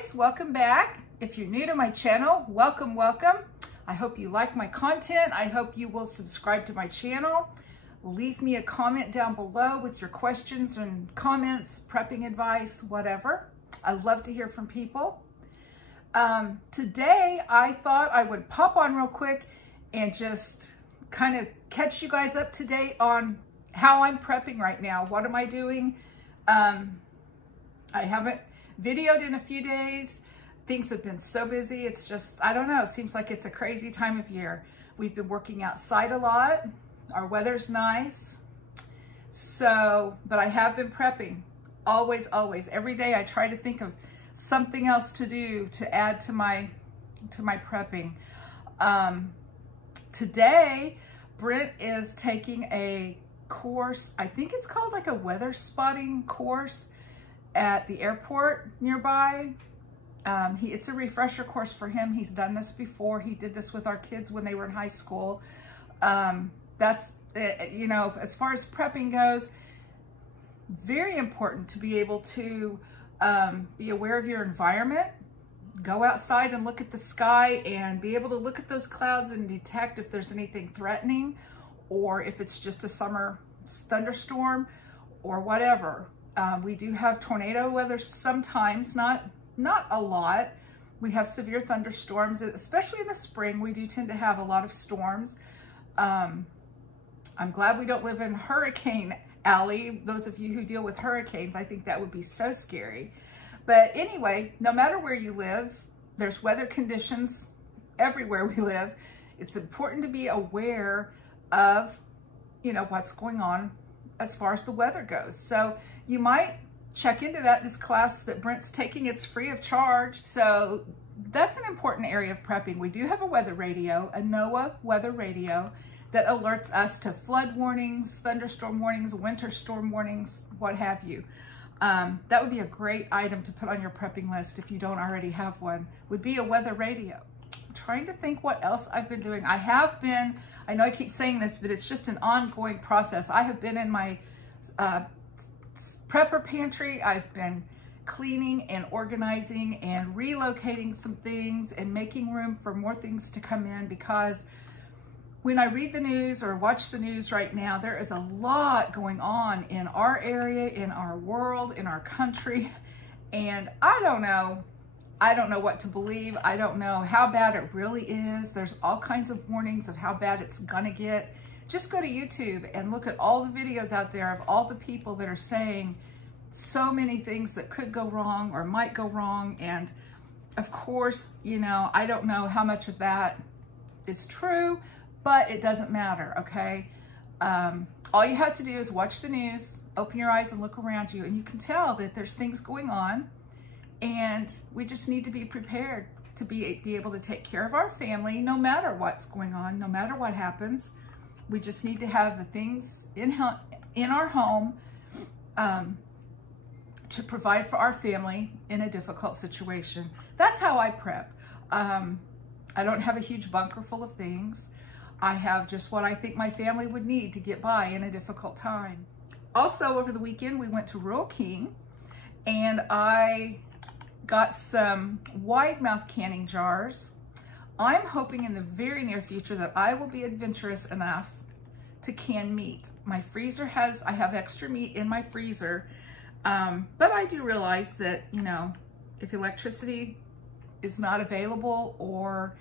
guys, welcome back. If you're new to my channel, welcome. I hope you like my content. I hope you will subscribe to my channel. Leave me a comment down below with your questions and comments, prepping advice, whatever. I love to hear from people. Today, I thought I would pop on real quick and just kind of catch you guys up to date on how I'm prepping right now. What am I doing? I haven't videoed in a few days. Things have been so busy. It's just, I don't know, it seems like it's a crazy time of year. We've been working outside a lot. Our weather's nice. So, but I have been prepping. Always. Every day I try to think of something else to do to add to my prepping. Today, Brent is taking a course. I think it's called like a weather spotting course at the airport nearby. It's a refresher course for him. He's done this before. He did this with our kids when they were in high school. That's, you know, as far as prepping goes, very important to be able to be aware of your environment. Go outside and look at the sky and be able to look at those clouds and detect if there's anything threatening or if it's just a summer thunderstorm or whatever. We do have tornado weather sometimes, not a lot. We have severe thunderstorms, especially in the spring. We do tend to have a lot of storms. I'm glad we don't live in Hurricane Alley. Those of you who deal with hurricanes, I think that would be so scary. But anyway, no matter where you live, there's weather conditions everywhere we live. It's important to be aware of, you know, what's going on as far as the weather goes. So you might check into that. This class that Brent's taking, it's free of charge. So that's an important area of prepping. We do have a weather radio, a NOAA weather radio that alerts us to flood warnings, thunderstorm warnings, winter storm warnings, what have you. That would be a great item to put on your prepping list if you don't already have one, would be a weather radio. I'm trying to think what else I've been doing. I know I keep saying this, but it's just an ongoing process. I have been in my prepper pantry. I've been cleaning and organizing and relocating some things and making room for more things to come in, because when I read the news or watch the news right now, there is a lot going on in our area, in our world, in our country. And I don't know what to believe. I don't know how bad it really is. There's all kinds of warnings of how bad it's gonna get. Just go to YouTube and look at all the videos out there of all the people that are saying so many things that could go wrong or might go wrong. And of course, you know, I don't know how much of that is true, but it doesn't matter, okay? All you have to do is watch the news, open your eyes and look around you, and you can tell that there's things going on, and we just need to be prepared to be able to take care of our family no matter what's going on, no matter what happens. We just need to have the things in our home to provide for our family in a difficult situation. That's how I prep. I don't have a huge bunker full of things. I have just what I think my family would need to get by in a difficult time. Also, over the weekend, we went to Rural King, and I got some wide mouth canning jars. I'm hoping in the very near future that I will be adventurous enough to can meat. My freezer I have extra meat in my freezer, but I do realize that, you know, if electricity is not available or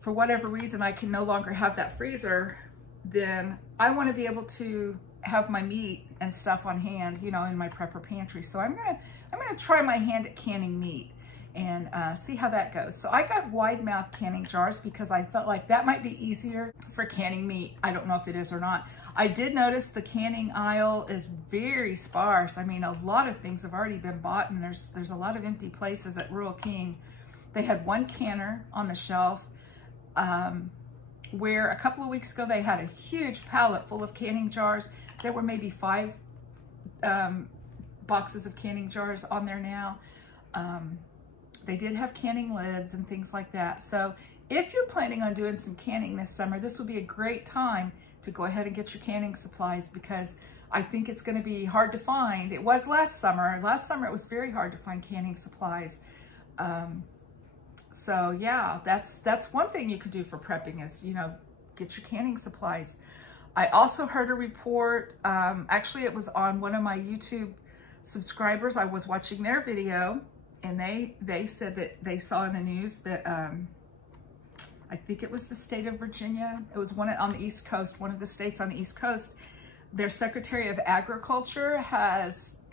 for whatever reason I can no longer have that freezer, then I want to be able to have my meat and stuff on hand, you know, in my prepper pantry. So I'm gonna try my hand at canning meat and see how that goes. So I got wide mouth canning jars because I felt like that might be easier for canning meat. I don't know if it is or not. I did notice the canning aisle is very sparse. I mean, a lot of things have already been bought, and there's a lot of empty places at Rural King. They had one canner on the shelf, where a couple of weeks ago they had a huge pallet full of canning jars. There were maybe 5 boxes of canning jars on there now. They did have canning lids and things like that. So if you're planning on doing some canning this summer, this would be a great time to go ahead and get your canning supplies, because I think it's going to be hard to find. It was last summer. Last summer, it was very hard to find canning supplies. So yeah, that's one thing you could do for prepping is, you know, get your canning supplies. I also heard a report, actually it was on one of my YouTube subscribers. I was watching their video, and they said that they saw in the news that, I think it was the state of Virginia. It was one on the East Coast, one of the states on the East Coast. Their Secretary of Agriculture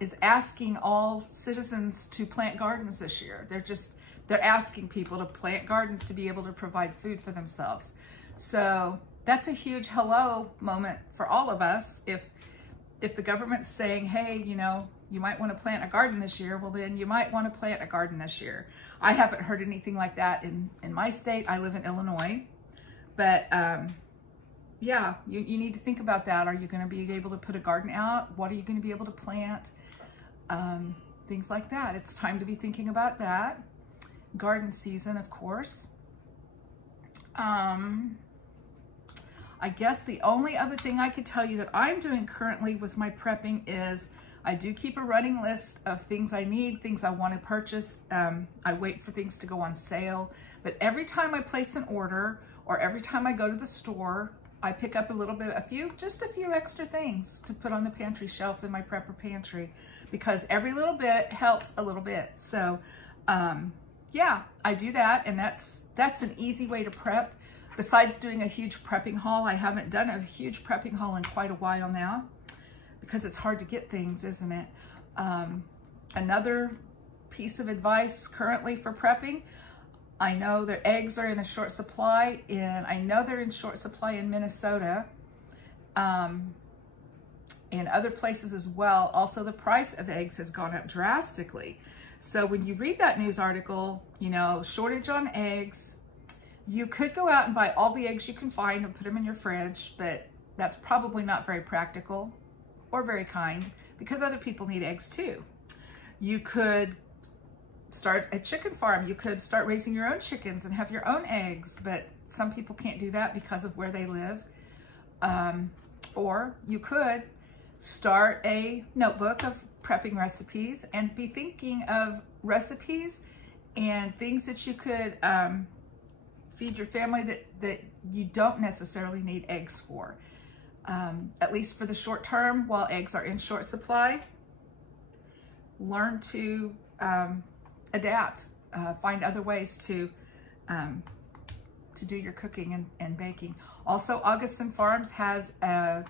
is asking all citizens to plant gardens this year. They're asking people to plant gardens to be able to provide food for themselves. So that's a huge hello moment for all of us. If the government's saying, hey, you know, you might want to plant a garden this year, well then you might want to plant a garden this year. I haven't heard anything like that in my state. I live in Illinois. But yeah, you need to think about that. Are you going to be able to put a garden out? What are you going to be able to plant? Things like that. It's time to be thinking about that. Garden season, of course. I guess the only other thing I could tell you that I'm doing currently with my prepping is I do keep a running list of things I need, things I want to purchase. I wait for things to go on sale, but every time I place an order or every time I go to the store, I pick up a little bit, just a few extra things to put on the pantry shelf in my prepper pantry, because every little bit helps a little bit. So yeah, I do that, and that's an easy way to prep. Besides doing a huge prepping haul, I haven't done a huge prepping haul in quite a while now because it's hard to get things, isn't it? Another piece of advice currently for prepping, I know that eggs are in a short supply, and I know they're in short supply in Minnesota, and other places as well. Also, the price of eggs has gone up drastically. So when you read that news article, you know, shortage on eggs, you could go out and buy all the eggs you can find and put them in your fridge, but that's probably not very practical or very kind, because other people need eggs too. You could start a chicken farm. You could start raising your own chickens and have your own eggs, but some people can't do that because of where they live. Or you could start a notebook of prepping recipes and be thinking of recipes and things that you could feed your family that you don't necessarily need eggs for. At least for the short term, while eggs are in short supply, learn to adapt, find other ways to do your cooking and baking. Also, Augustin Farms has a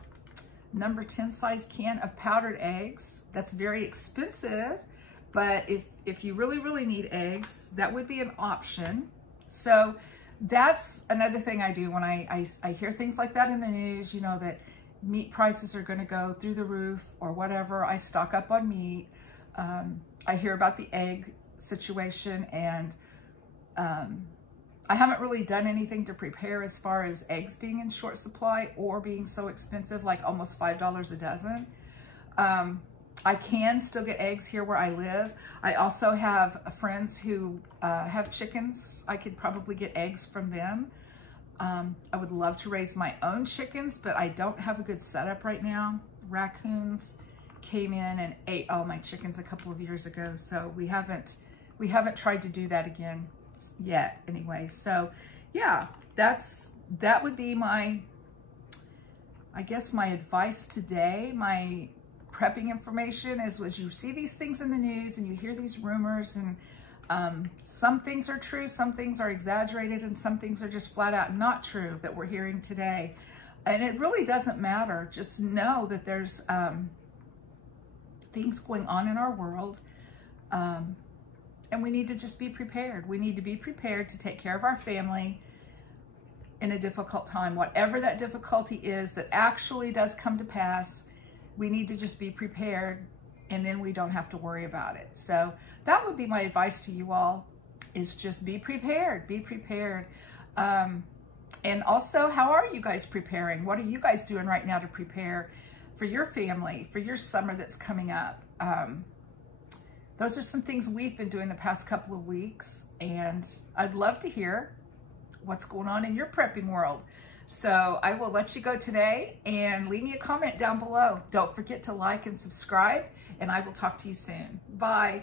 number 10 size can of powdered eggs. That's very expensive, but if you really need eggs, that would be an option. So that's another thing I do when I hear things like that in the news, you know, that meat prices are going to go through the roof or whatever. I stock up on meat. I hear about the egg situation, and I haven't really done anything to prepare as far as eggs being in short supply or being so expensive, like almost $5 a dozen. I can still get eggs here where I live. I also have friends who have chickens. I could probably get eggs from them. I would love to raise my own chickens, but I don't have a good setup right now. Raccoons came in and ate all my chickens a couple of years ago, so we haven't tried to do that again yet anyway. So yeah, that would be my, I guess, my advice today. My prepping information is, as you see these things in the news and you hear these rumors, and some things are true, some things are exaggerated, and some things are just flat out not true that we're hearing today. And it really doesn't matter. Just know that there's things going on in our world, and we need to just be prepared. We need to be prepared to take care of our family in a difficult time. Whatever that difficulty is that actually does come to pass, we need to just be prepared, and then we don't have to worry about it. So that would be my advice to you all, is just be prepared, be prepared. And also, how are you guys preparing? What are you guys doing right now to prepare for your family, for your summer that's coming up? Those are some things we've been doing the past couple of weeks, and I'd love to hear what's going on in your prepping world. So I will let you go today, and leave me a comment down below. Don't forget to like and subscribe, and I will talk to you soon. Bye.